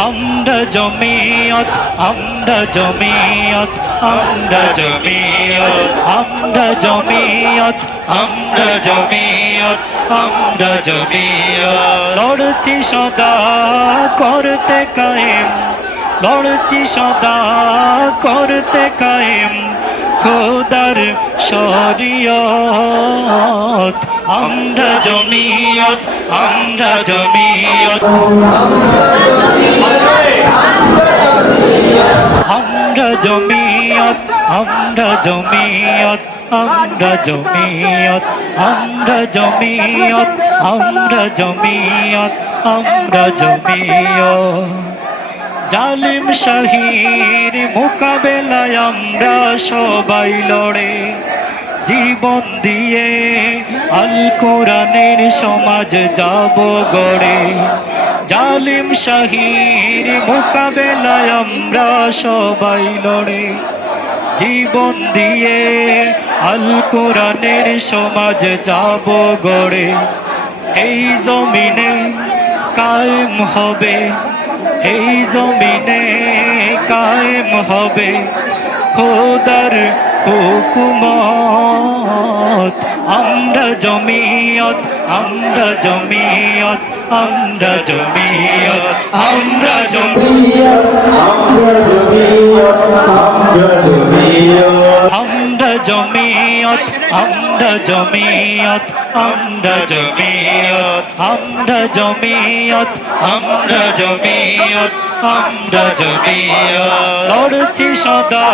আমরা জমিয়ত আমরা জমিয়ত আমরা জমিয়ত আমরা জমিয়ত আমরা জমিয়ত আমরা জমিয়ত লড়ছি সদা করতে কায়েম লড়ছি সদা করতে কায়েম খোদার শরীয়ত আমরা জমিয়ত আমরা জমিয়ত আমরা জমিয়ত আমরা জমিয়ত আমরা জমিয়ত আমরা জমিয়ত আমরা জমিয়ত আমরা জমিয়ত জালিম শাহীর মোকাবেলায় আমরা সবাই লড়ে জীবন দিয়ে আল কোরআনের সমাজ যাব গড়ে জালিম শাহীর মোকাবেলায় আমরা সবাই লড়ে জীবন দিয়ে আল কোরআনের সমাজ যাব গড়ে এই জমিনে কায়েম হবে এই জমিনে কায়েম হবে খোদার হুকুমত আমরা জমিয়ত আমরা জমিয়ত আমরা জমিয়ত আমরা জমিয়ত আমরা জমিয়ত আমরা জমিয়ত আমরা জমিয়ত আমরা জমিয়ত আমরা জমিয়ত আমরা জমিয়ত আমরা জমিয়ত আমরা জমিয়ত লড়ছি সদা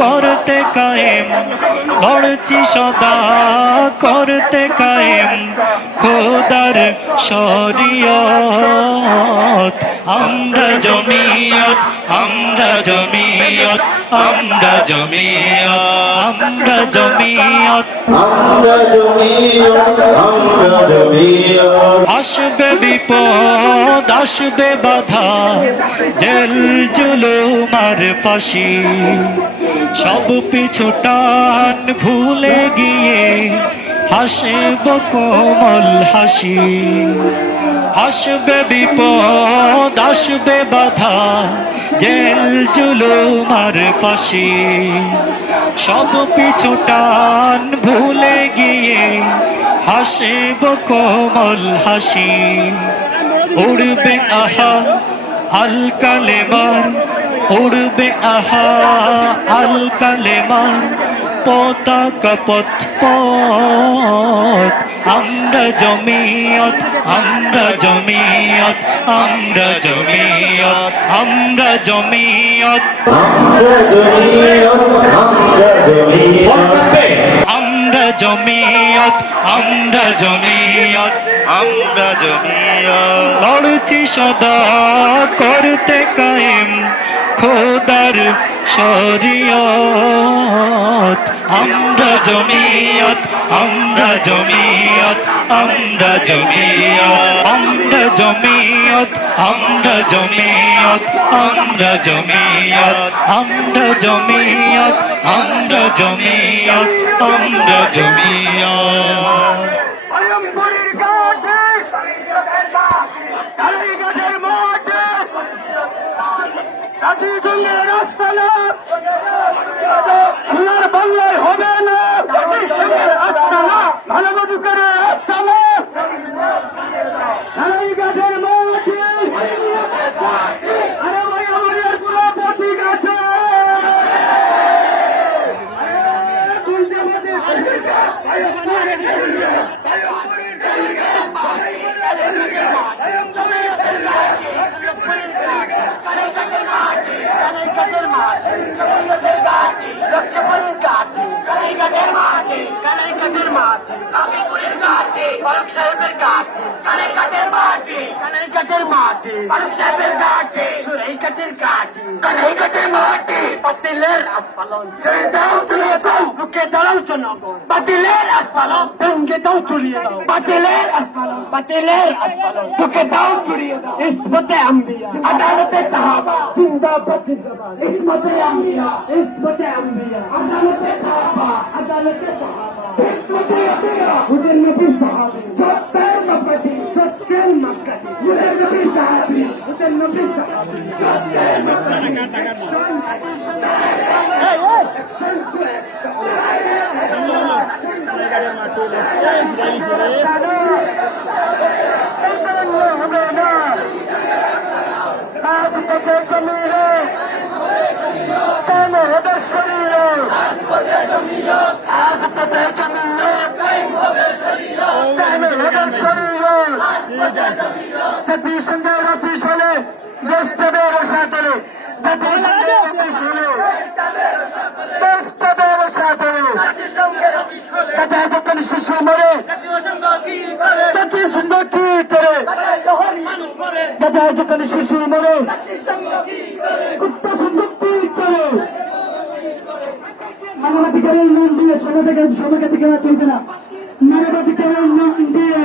করতে কায়েম লড়ছি সদা করতে কায়েম খোদার শরীয়ত আমরা জমিয়ত আমরা জমিয়ত আমরা জমিয়ত আমরা জমিয়ত আমরা জমিয়ত আমরা জমিয়ত আসবে বিপদ আসবে বাধা জেল জুলুম আর ফাঁসি সব পিছু টান ভুলে গিয়ে হাসব কোমল হাসি আসবে বিপদ আসবে বাধা জেল জুলুম আর ফাঁসি সব পিছু টান ভুলে গিয়ে হাসব কোমল হাসি উড়বে আহা আল কালেমার উড়বে আহা আল কালেমার পতাকা পথ পথ আমরা জমিয়ত আমরা জমিয়ত আমরা জমিয়ত আমরা জমিয়ত আমরা জমিয়ত আমরা জমিয়ত আমরা জমিয়ত আমরা জমিয়ত আমরা জমিয়ত লড়ছি সদা করতে কায়েম খোদার শরীয়ত আমরা জমিয়ত আমরা জমিয়ত আমরা জমিয়ত আমরা জমিয়ত আমরা জমিয়ত আমরা জমিয়ত আমরা জমিয়ত আমরা জমিয়ত আমরা জমিয়ত আলমপুরের ঘাটে কালীঘাটের মাঠে জাতিসংঘের রাস্তা না সোনার বাংলায় হবে না জাতিসংঘের রাস্তা না মানবাধিকার রাস্তা না কালীঘাটের মাঠে আরে ভাই আমার এর কোনো প্রতীক আছে বাতিলের আস্ফালন রুখে দাঁড়াও জনগণ বাতিলের আস্ফালন ভেঙ্গে দাও চুরিয়ে দাও বাতিলের আস্ফালন রুখে দাও চুরিয়ে দাও ইসবতে আম্বিয়া আদালতে আদালতে সাহাবা জিন্দাবাদ জিন্দাবাদ ইসমতে আম্বিয়া আদালতে সাহাবা ইসমতে আম্বিয়া হুজুর নবী সাহাবী সত্তর মক্কাতি হুজুর নবী সাহাবী সত্তর মক্কাতি आज तक जमीयत कायम होगा शरीयत आज तक जमीयत कायम होगा शरीयत जबी संदेह ऑफिस होले दस्तवेर साथले जबी संदेह ऑफिस होले दस्तवेर साथले कथा যখন শিশু মরে জাতি সঙ্গ কি করে কथा যখন শিশু মরে কুত্তা সঙ্গ কি করে মানবাধিকারের নাম দিয়ে সমাজের চলবে না মানবাধিকারের নাম দিয়ে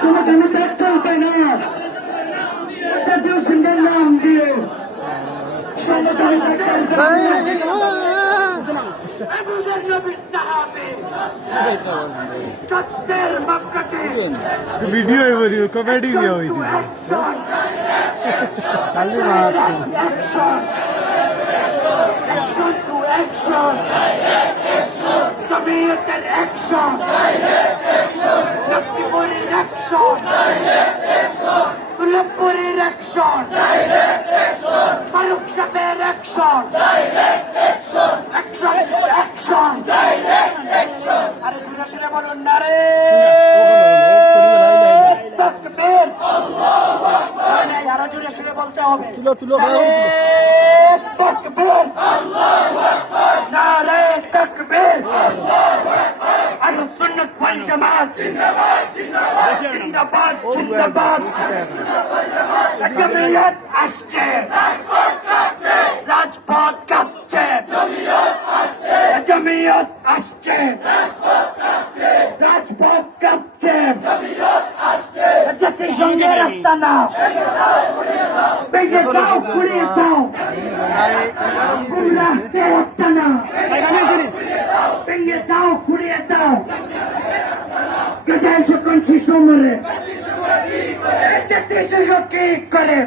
সমাজের চলবে না জাতীয় সঙ্গের নাম দিয়ে वीडियो है वो कॉमेडी भी हुई थी खाली बात জমিয়তের অ্যাকশন লক্ষ্মীপুরের অ্যাকশন দুর্লভপুরের অ্যাকশন ফারুক সাহেবের অ্যাকশন অ্যাকশন অ্যাকশন আরে জোরে শুনে বলুন না রে তাকবীর আরো জোরে শুনে বলতে হবে তাকবীর নারে তাকবীর আহলে সুন্নাত ওয়াল জামাত জিন্দাবাদ জিন্দাবাদ জমিয়ত আসছে রাজপথ কাঁপছে জমিয়ত আসছে রাজপথ কাঁপছে জাতিসংঘের আস্তানা ভেঙে দাও পুড়িয়ে দাও গুমরাহদের আস্তানা ভেঙে দাও পুড়িয়ে দাও কোথায় যখন শিশু মরে জাতিসংঘ কি করে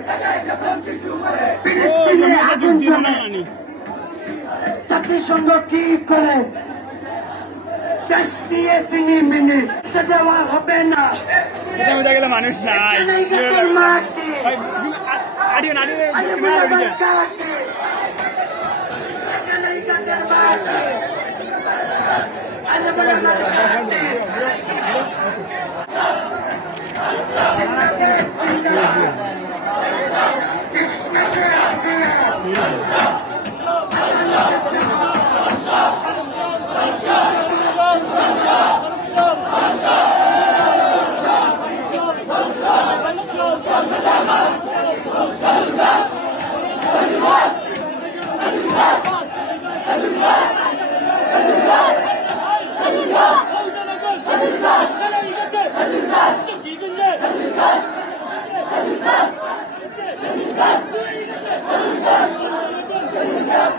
ফিলিস্তিনে আগুন জ্বলে জাতিসংঘ কি করে দেশ নিয়ে চিনি মিনি সে দেওয়া হবে না মানুষ নাই মাটি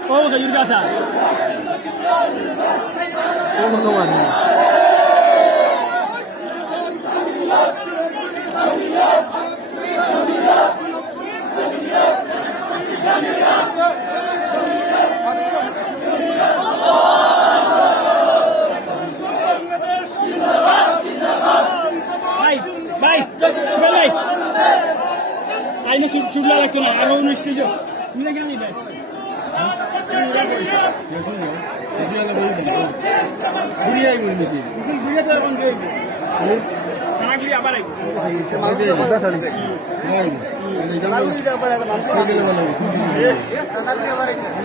Oh, kayo kasa. Oh, magawa niya. Bye. Bye. Ay, no sulla la tona, avevo uno studio. Mira che mi dai.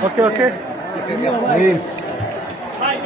Okay. Bye.